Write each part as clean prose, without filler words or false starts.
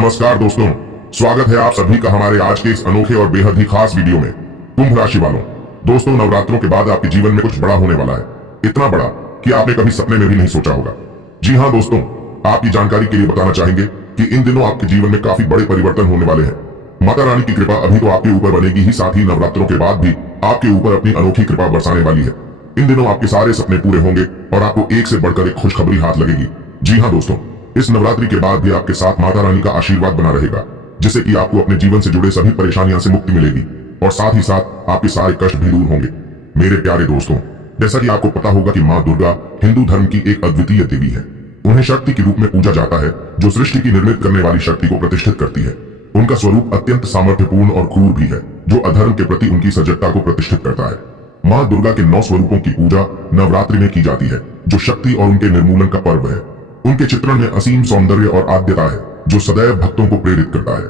नमस्कार दोस्तों, स्वागत है आप सभी का हमारे आज के इस अनोखे और बेहद ही खास वीडियो में। कुंभ राशि वालों, दोस्तों नवरात्रों के बाद आपके जीवन में कुछ बड़ा होने वाला है, इतना बड़ा कि आपने कभी सपने में भी नहीं सोचा होगा। जी हाँ दोस्तों, आपकी जानकारी के लिए बताना चाहेंगे कि इन दिनों आपके जीवन में काफी बड़े परिवर्तन होने वाले हैं। माता रानी की कृपा अभी तो आपके ऊपर बनेगी ही, साथ ही नवरात्रों के बाद भी आपके ऊपर अपनी अनोखी कृपा बरसाने वाली है। इन दिनों आपके सारे सपने पूरे होंगे और आपको एक से बढ़कर एक खुशखबरी हाथ लगेगी। जी हाँ दोस्तों, इस नवरात्रि के बाद भी आपके साथ माता रानी का आशीर्वाद बना रहेगा, जिससे कि आपको अपने जीवन से जुड़े सभी परेशानियों से मुक्ति मिलेगी और साथ ही साथ आपके सारे कष्ट भी दूर होंगे। मेरे प्यारे दोस्तों, जैसा कि आपको पता होगा कि माँ दुर्गा हिंदू धर्म की एक अद्वितीय देवी है। उन्हें शक्ति के रूप में पूजा जाता है, जो सृष्टि की निर्मित करने वाली शक्ति को प्रतिष्ठित करती है। उनका स्वरूप अत्यंत सामर्थ्यपूर्ण और क्रूर भी है, जो अधर्म के प्रति उनकी सजगता को प्रतिष्ठित करता है। माँ दुर्गा के 9 स्वरूपों की पूजा नवरात्रि में की जाती है, जो शक्ति और उनके निर्मूलन का पर्व है। उनके चित्रण में असीम सौंदर्य और आद्यता है, जो सदैव भक्तों को प्रेरित करता है।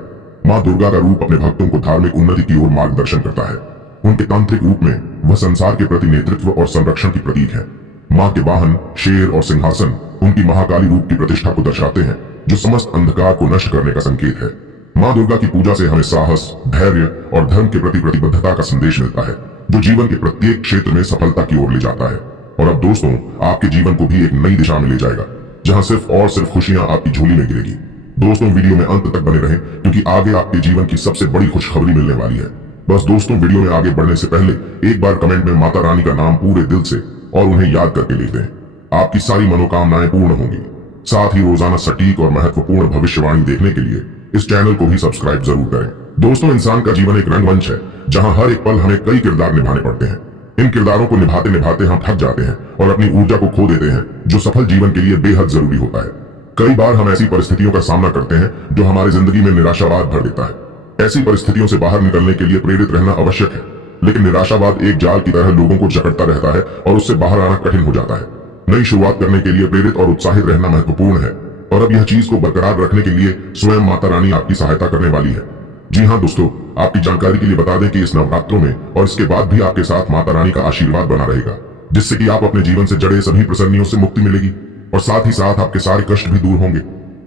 माँ दुर्गा का रूप अपने भक्तों को धार्मिक उन्नति की ओर मार्गदर्शन करता है। उनके तांत्रिक रूप में वह संसार के प्रति नेतृत्व और संरक्षण की प्रतीक है। माँ के वाहन शेर और सिंहासन उनकी महाकाली रूप की प्रतिष्ठा को दर्शाते हैं, जो समस्त अंधकार को नष्ट करने का संकेत है। माँ दुर्गा की पूजा से हमें साहस, धैर्य और धर्म के प्रति प्रतिबद्धता का संदेश मिलता है, जो जीवन के प्रत्येक क्षेत्र में सफलता की ओर ले जाता है। और अब दोस्तों, आपके जीवन को भी एक नई दिशा में ले जाएगा, जहां सिर्फ और सिर्फ खुशियां आपकी झोली में गिरेगी। दोस्तों वीडियो में अंत तक बने रहें, क्योंकि आगे आपके जीवन की सबसे बड़ी खुशखबरी मिलने वाली है। बस दोस्तों, वीडियो में आगे बढ़ने से पहले एक बार कमेंट में माता रानी का नाम पूरे दिल से और उन्हें याद करके लिख दें। आपकी सारी मनोकामनाएं पूर्ण होंगी। साथ ही रोजाना सटीक और महत्वपूर्ण भविष्यवाणी देखने के लिए इस चैनल को भी सब्सक्राइब जरूर करें। दोस्तों, इंसान का जीवन एक रंगमंच है, जहाँ हर एक पल हमें कई किरदार निभाने पड़ते हैं। इन किरदारों को निभाते निभाते हम थक जाते हैं और अपनी ऊर्जा को खो देते हैं, जो सफल जीवन के लिए बेहद जरूरी होता है। कई बार हम ऐसी परिस्थितियों का सामना करते हैं जो हमारी जिंदगी में निराशावाद भर देता है। ऐसी परिस्थितियों से बाहर निकलने के लिए प्रेरित रहना आवश्यक है, लेकिन निराशावाद एक जाल की तरह लोगों को जकड़ता रहता है और उससे बाहर आना कठिन हो जाता है। नई शुरुआत करने के लिए प्रेरित और उत्साहित रहना महत्वपूर्ण है, और अब यह चीज को बरकरार रखने के लिए स्वयं माता रानी आपकी सहायता करने वाली है। जी हाँ दोस्तों, आपकी जानकारी के लिए बता दें कि इस नवरात्रों में और इसके बाद भी आपके साथ माता रानी का आशीर्वाद बना रहेगा, जिससे कि आप अपने जीवन से जड़े सभी प्रसन्नियों से मुक्ति मिलेगी और साथ ही साथ आपके सारे कष्ट भी दूर होंगे।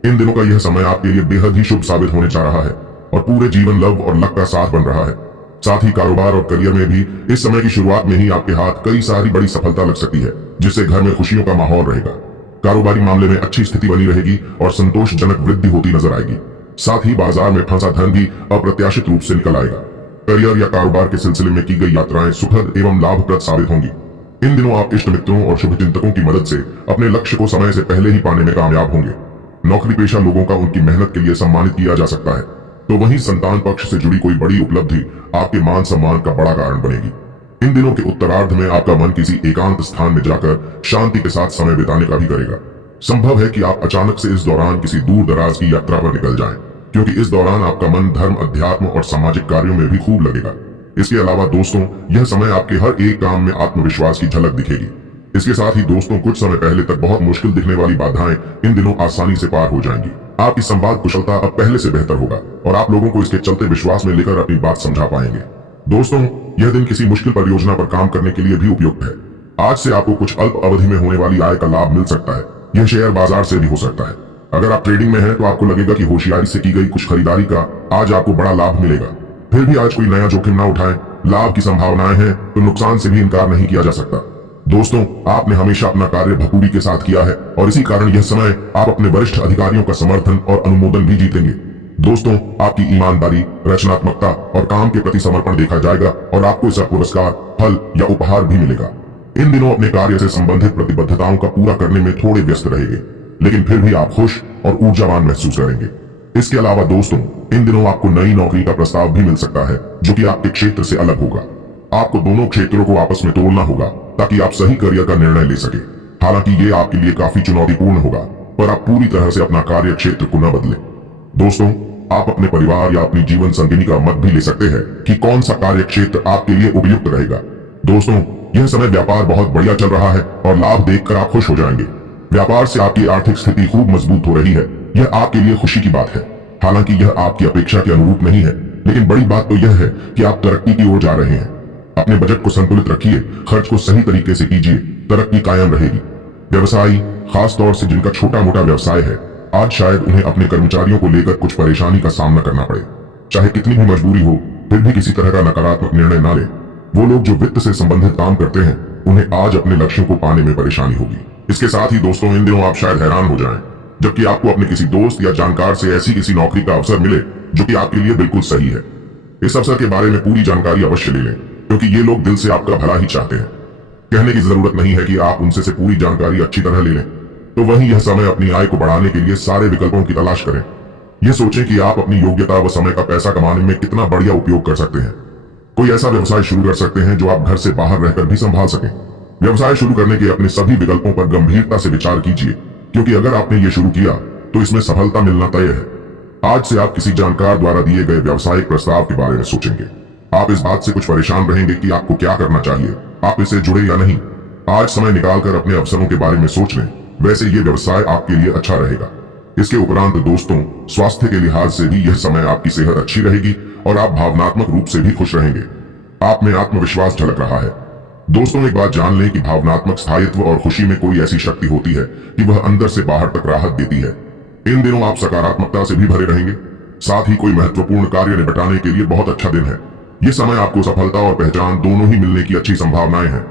इन दिनों का यह समय आपके लिए बेहद ही शुभ साबित होने जा रहा है और पूरे जीवन लव और लक का साथ बन रहा है। साथ ही कारोबार और करियर में भी इस समय की शुरुआत में ही आपके हाथ कई सारी बड़ी सफलता लग सकती है, जिससे घर में खुशियों का माहौल रहेगा। कारोबारी मामले में अच्छी स्थिति बनी रहेगी और संतोषजनक वृद्धि होती नजर आएगी। साथ ही बाजार में फंसा धन भी अप्रत्याशित रूप से निकल आएगा। करियर या कारोबार के सिलसिले में की गई यात्राएं सुखद एवं लाभप्रद साबित होंगी। इन दिनों आप इष्ट मित्रों और शुभचिंतकों की मदद से अपने लक्ष्य को समय से पहले ही पाने में कामयाब होंगे। नौकरी पेशा लोगों का उनकी मेहनत के लिए सम्मानित किया जा सकता है, तो वहीं संतान पक्ष से जुड़ी कोई बड़ी उपलब्धि आपके मान सम्मान का बड़ा कारण बनेगी। इन दिनों के उत्तरार्ध में आपका मन किसी एकांत स्थान में जाकर शांति के साथ समय बिताने का भी करेगा। संभव है कि आप अचानक से इस दौरान किसी दूर दराज की यात्रा पर निकल जाएं, क्योंकि इस दौरान आपका मन धर्म, अध्यात्म और सामाजिक कार्यों में भी खूब लगेगा। इसके अलावा दोस्तों, यह समय आपके हर एक काम में आत्मविश्वास की झलक दिखेगी। इसके साथ ही दोस्तों, कुछ समय पहले तक बहुत मुश्किल दिखने वाली बाधाएं इन दिनों आसानी से पार हो जाएंगी। आपकी संवाद कुशलता अब पहले से बेहतर होगा और आप लोगों को इसके चलते विश्वास में लेकर अपनी बात समझा पाएंगे। दोस्तों, यह दिन किसी मुश्किल परियोजना पर काम करने के लिए भी उपयुक्त है। आज से आपको कुछ अल्प अवधि में होने वाली आय का लाभ मिल सकता है। यह शेयर बाजार से भी हो सकता है। अगर आप ट्रेडिंग में हैं तो आपको लगेगा कि होशियारी से की गई कुछ खरीदारी का आज आपको बड़ा लाभ मिलेगा। फिर भी आज कोई नया जोखिम ना उठाएं। लाभ की संभावनाएं हैं तो नुकसान से भी इनकार नहीं किया जा सकता। दोस्तों, आपने हमेशा अपना कार्य भखूबी के साथ किया है और इसी कारण यह समय आप अपने वरिष्ठ अधिकारियों का समर्थन और अनुमोदन भी जीतेंगे। दोस्तों, आपकी ईमानदारी, रचनात्मकता और काम के प्रति समर्पण देखा जाएगा और आपको इसका पुरस्कार, फल या उपहार भी मिलेगा। इन दिनों अपने कार्य से संबंधित प्रतिबद्धताओं का पूरा करने में थोड़े व्यस्त रहेंगे, लेकिन फिर भी आप खुश और ऊर्जावान महसूस करेंगे। इसके अलावा दोस्तों, इन दिनों आपको नई नौकरी का प्रस्ताव भी मिल सकता है, जो कि आपके क्षेत्र से अलग होगा। आपको दोनों क्षेत्रों को आपस में तोड़ना होगा ताकि आप सही करियर का निर्णय ले सके। हालांकि ये आपके लिए काफी चुनौतीपूर्ण होगा, पर आप पूरी तरह से अपना कार्य क्षेत्र को न बदलें। दोस्तों, आप अपने परिवार या अपनी जीवन संगिनी का मत भी ले सकते हैं कि कौन सा कार्य क्षेत्र आपके लिए उपयुक्त रहेगा। दोस्तों, यह समय व्यापार बहुत बढ़िया चल रहा है और लाभ देखकर आप खुश हो जाएंगे। व्यापार से आपकी आर्थिक स्थिति खूब मजबूत हो रही है, यह आपके लिए खुशी की बात है। हालांकि यह आपकी अपेक्षा के अनुरूप नहीं है, लेकिन बड़ी बात तो यह है कि आप तरक्की की ओर जा रहे हैं। अपने बजट को संतुलित रखिए, खर्च को सही तरीके से कीजिए, तरक्की कायम रहेगी। व्यवसायी, खास तौर से जिनका छोटा मोटा व्यवसाय है, आज शायद उन्हें अपने कर्मचारियों को लेकर कुछ परेशानी का सामना करना पड़े। चाहे कितनी भी मजबूरी हो, फिर भी किसी तरह का नकारात्मक निर्णय ना लें। वो लोग जो वित्त से संबंधित काम करते हैं, उन्हें आज अपने लक्ष्यों को पाने में परेशानी होगी। इसके साथ ही दोस्तों, इन दिनों आप शायद हैरान हो जाएं, जबकि आपको अपने किसी दोस्त या जानकार से ऐसी किसी नौकरी का अवसर मिले जो कि आपके लिए बिल्कुल सही है। इस अवसर के बारे में पूरी जानकारी अवश्य ले लें, क्योंकि ये लोग दिल से आपका भला ही चाहते हैं। कहने की जरूरत नहीं है कि आप उनसे से पूरी जानकारी अच्छी तरह ले लें। तो वहीं यह समय अपनी आय को बढ़ाने के लिए सारे विकल्पों की तलाश करें। यह सोचें कि आप अपनी योग्यता व समय का पैसा कमाने में कितना बढ़िया उपयोग कर सकते हैं। कोई ऐसा व्यवसाय शुरू कर सकते हैं जो आप घर से बाहर रहकर भी संभाल सकें। व्यवसाय शुरू करने के अपने सभी विकल्पों पर गंभीरता से विचार कीजिए, क्योंकि अगर आपने ये शुरू किया तो इसमें सफलता मिलना तय है। आज से आप किसी जानकार द्वारा दिए गए व्यवसायिक प्रस्ताव के बारे में सोचेंगे। आप इस बात से कुछ परेशान रहेंगे कि आपको क्या करना चाहिए, आप इससे जुड़े या नहीं। आज समय निकालकर अपने अवसरों के बारे में सोच लें, वैसे ये व्यवसाय आपके लिए अच्छा रहेगा। इसके उपरांत दोस्तों, स्वास्थ्य के लिहाज से भी यह समय आपकी सेहत अच्छी रहेगी और आप भावनात्मक रूप से भी खुश रहेंगे। आप में आत्मविश्वास झलक रहा है। दोस्तों, एक बात जान लें कि भावनात्मक स्थायित्व और खुशी में कोई ऐसी शक्ति होती है कि वह अंदर से बाहर तक राहत देती है। इन दिनों आप सकारात्मकता से भी भरे रहेंगे। साथ ही कोई महत्वपूर्ण कार्य निपटाने के लिए बहुत अच्छा दिन है। ये समय आपको सफलता और पहचान दोनों ही मिलने की अच्छी संभावनाएं हैं।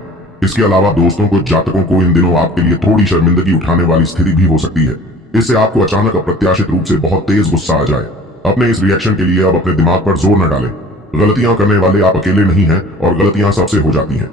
इसके अलावा दोस्तों, कुछ जातकों को इन दिनों आपके लिए थोड़ी शर्मिंदगी उठाने वाली स्थिति भी हो सकती है। इससे आपको अचानक अप्रत्याशित रूप से बहुत तेज गुस्सा आ जाए। अपने इस रिएक्शन के लिए अब अपने दिमाग पर जोर न डालें। गलतियां करने वाले आप अकेले नहीं हैं और गलतियां सबसे हो जाती हैं।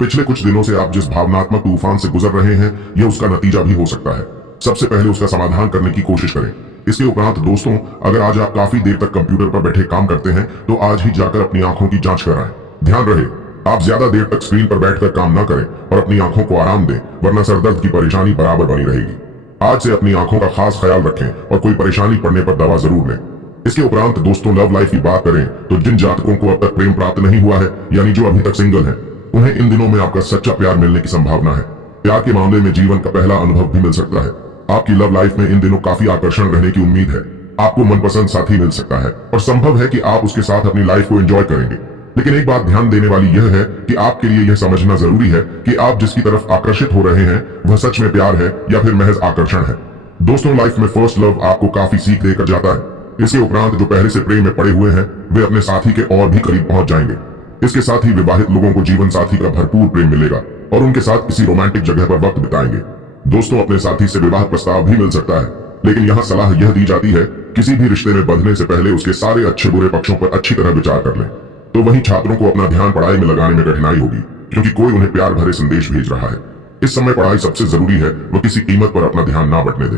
पिछले कुछ दिनों से आप जिस भावनात्मक तूफान से गुजर रहे हैं, यह उसका नतीजा भी हो सकता है। सबसे पहले उसका समाधान करने की कोशिश करें। इसके उपरांत दोस्तों, अगर आज आप काफी देर तक कंप्यूटर पर बैठे काम करते हैं तो आज ही जाकर अपनी आंखों की जांच कराएं। ध्यान रहे, आप ज्यादा देर तक स्क्रीन पर बैठकर काम न करें और अपनी आंखों को आराम दें, वरना सरदर्द की परेशानी बराबर बनी रहेगी। आज से अपनी आंखों का खास ख्याल रखें और कोई परेशानी पड़ने पर दवा जरूर लें। इसके उपरांत दोस्तों, लव लाइफ की बात करें तो जिन जातकों को अब तक प्रेम प्राप्त नहीं हुआ है, यानी जो अभी तक सिंगल हैं, उन्हें इन दिनों में आपका सच्चा प्यार मिलने की संभावना है। प्यार के मामले में जीवन का पहला अनुभव भी मिल सकता है। आपकी लव लाइफ में इन दिनों काफी आकर्षण रहने की उम्मीद है। आपको मनपसंद साथी मिल सकता है और संभव है कि आप उसके साथ अपनी लाइफ को एंजॉय करेंगे। लेकिन एक बात ध्यान देने वाली यह है कि आपके लिए यह समझना जरूरी है कि आप जिसकी तरफ आकर्षित हो रहे हैं वह सच में प्यार है या फिर महज आकर्षण है। दोस्तों, लाइफ में फर्स्ट लव आपको काफी सीख देकर जाता है। इसके उपरांत जो पहले से प्रेम में पड़े हुए हैं, वे अपने साथी के और भी करीब पहुंच जाएंगे। इसके साथ ही विवाहित लोगों को जीवन साथी का भरपूर प्रेम मिलेगा और उनके साथ किसी रोमांटिक जगह पर वक्त बिताएंगे। दोस्तों, अपने साथी से विवाह प्रस्ताव भी मिल सकता है, लेकिन यहाँ सलाह यह दी जाती है, किसी भी रिश्ते में बंधने से पहले उसके सारे अच्छे बुरे पक्षों पर अच्छी तरह विचार कर लें। तो वहीं छात्रों को अपना ध्यान पढ़ाई में लगाने में कठिनाई होगी, क्योंकि कोई उन्हें प्यार भरे संदेश भेज रहा है। इस समय पढ़ाई सबसे जरूरी है, वह किसी कीमत पर अपना ध्यान ना बटने दे।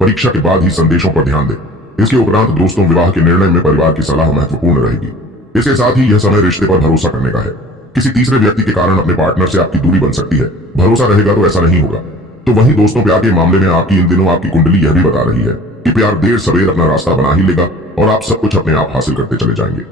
परीक्षा के बाद ही संदेशों पर ध्यान दे। इसके उपरांत दोस्तों, विवाह के निर्णय में परिवार की सलाह महत्वपूर्ण रहेगी। इसके साथ ही यह समय रिश्ते पर भरोसा करने का है। किसी तीसरे व्यक्ति के कारण अपने पार्टनर से आपकी दूरी बन सकती है। भरोसा रहेगा तो ऐसा नहीं होगा। तो वहीं दोस्तों, प्यार के मामले में आपकी इन दिनों आपकी कुंडली यह भी बता रही है कि प्यार देर सवेर अपना रास्ता बना ही लेगा और आप सब कुछ अपने आप हासिल करते चले जाएंगे।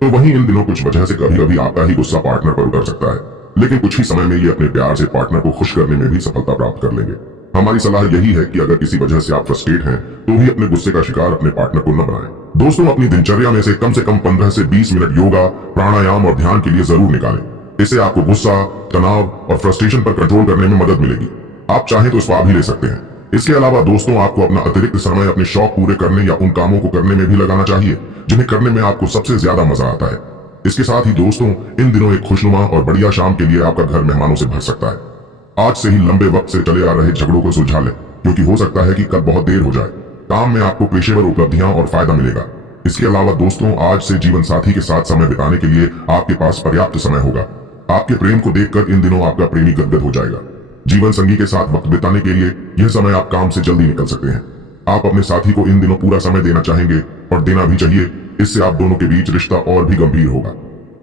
तो वहीं इन दिनों कुछ वजह से कभी कभी आपका ही गुस्सा पार्टनर पर उतर सकता है, लेकिन कुछ ही समय में ये अपने प्यार से पार्टनर को खुश करने में भी सफलता प्राप्त कर लेंगे। हमारी सलाह यही है कि अगर किसी वजह से आप फ्रस्ट्रेट हैं, तो भी अपने गुस्से का शिकार अपने पार्टनर को न बनाएं। दोस्तों, अपनी दिनचर्या में से कम 15 से 20 मिनट योगा, प्राणायाम और ध्यान के लिए जरूर निकालें। इससे आपको गुस्सा, तनाव और फ्रस्ट्रेशन पर कंट्रोल करने में मदद मिलेगी। आप चाहें तो स्पा भी ले सकते हैं। इसके अलावा दोस्तों, आपको अपना अतिरिक्त समय अपने शौक पूरे करने या उन कामों को करने में भी लगाना चाहिए जिन्हें करने में आपको सबसे ज्यादा मजा आता है। इसके साथ ही दोस्तों, इन दिनों एक खुशनुमा और बढ़िया शाम के लिए आपका घर मेहमानों से भर सकता है। आज से ही लंबे वक्त से चले आ रहे झगड़ों को सुलझा लें, क्योंकि हो सकता है कि कल बहुत देर हो जाए। काम में आपको पेशेवर उपलब्धियां और फायदा मिलेगा। इसके अलावा दोस्तों, आज से जीवन साथी के साथ समय बिताने के लिए आपके पास पर्याप्त समय होगा। आपके प्रेम को देखकर इन दिनों आपका प्रेमी गदगद हो जाएगा। जीवन संगी के साथ वक्त बिताने के लिए यह समय आप काम से जल्दी निकल सकते हैं। आप अपने साथी को इन दिनों पूरा समय देना चाहेंगे और देना भी चाहिए। इससे आप दोनों के बीच रिश्ता और भी गंभीर होगा।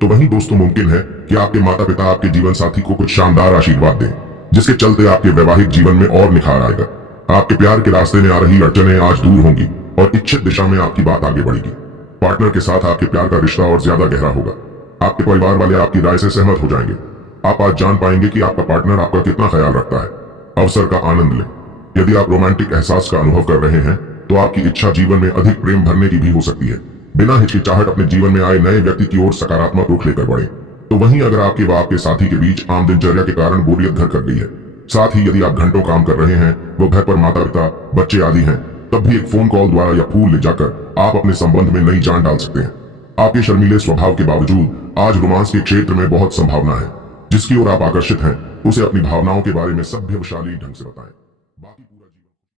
तो वहीं दोस्तों, मुमकिन है कि आपके माता पिता आपके जीवन साथी को कुछ शानदार आशीर्वाद दें, जिसके चलते आपके वैवाहिक जीवन में और निखार आएगा। आपके प्यार के रास्ते में आ रही अड़चनें आज दूर होंगी और इच्छित दिशा में आपकी बात आगे बढ़ेगी। पार्टनर के साथ आपके प्यार का रिश्ता और ज्यादा गहरा होगा। आपके परिवार वाले आपकी राय से सहमत हो जाएंगे। आप आज जान पाएंगे कि आपका पार्टनर आपका कितना ख्याल रखता है। अवसर का आनंद लें। यदि आप रोमांटिक एहसास का अनुभव कर रहे हैं, तो आपकी इच्छा जीवन में अधिक प्रेम भरने की भी हो सकती है। बिना हिचकिचाहट अपने जीवन में आए नए व्यक्ति की ओर सकारात्मक रुख लेकर बढ़े। तो वहीं अगर आपके व आपके साथी के बीच आम दिनचर्या के कारण बोरियत घर कर गई है, साथ ही यदि आप घंटों काम कर रहे हैं, वो घर पर माता पिता, बच्चे आदि हैं, तब भी एक फोन कॉल द्वारा या फूल ले जाकर आप अपने संबंध में नई जान डाल सकते हैं। आपके शर्मीले स्वभाव के बावजूद आज रोमांस के क्षेत्र में बहुत संभावना है। जिसकी ओर आप आकर्षित हैं उसे अपनी भावनाओं के बारे में सभ्यशाली ढंग से बताएं। बाकी